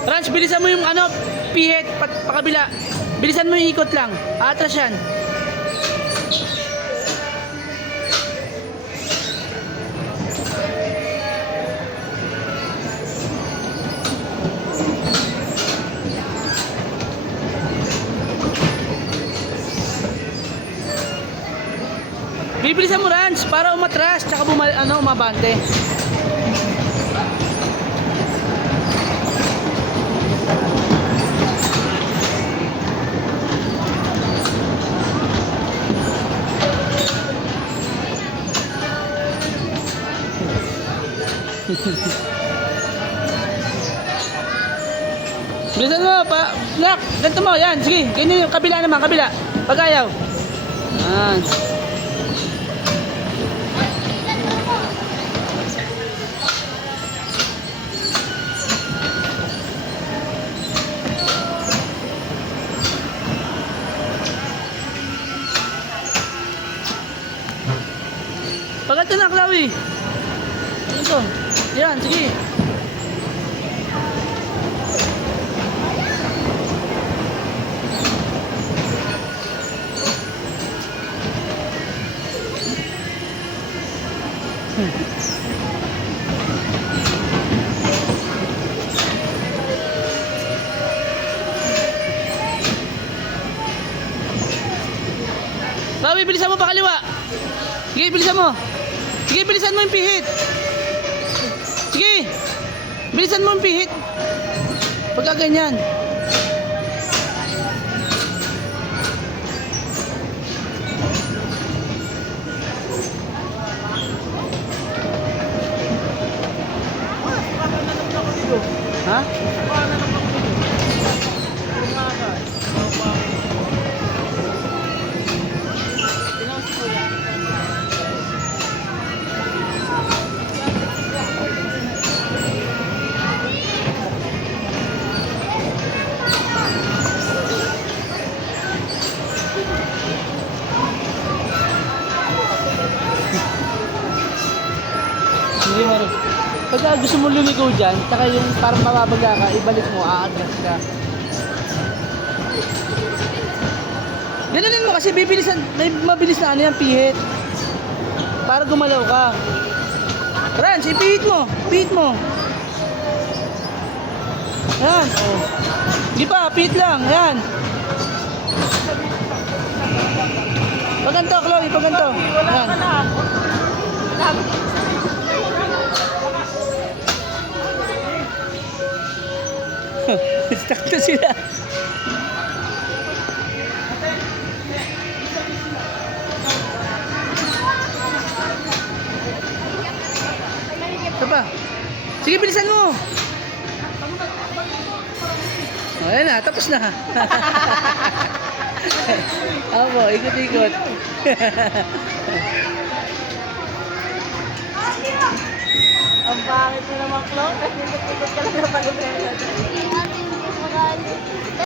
Rans, bilisan mo yung ano, pihit, pakabila. Bilisan mo yung ikot lang. Atras yan. Bibilisan mo, Rans, para umatras, tsaka umabante. Bilisan mo, nak, ganito mo, yan, sige, ganyan yung kabila naman, kabila, pag ayaw. Yan. Pag ito na, Chloe. Ito, yan, sige. Chloe, bilisan mo pa kaliwa. Sige, bilisan mo. Sige, bilisan mo yung pihit. Sige. Bilisan mo yung pihit. Pagka ganyan. Ha? Hindi mo rin. Pagka gusto mo lumigaw dyan, saka yung parang mababaga ka, ibalik mo, aagras ka. Ganonin mo kasi bibilisan, may mabilis na ano yan, pihit. Para gumalaw ka. Rans, ipihit mo, pihit mo. Yan, oh. Di pa, pihit lang, yan. Paganto, Chloe, paganto. Yan. Stuck na sila. Ito pa. Sige, bilisan mo. O, ayan na. Tapos na. Opo, ikot-ikot. Ang pangit mo naman, Chloe. Ikot-ikot ka lang na pag-upera.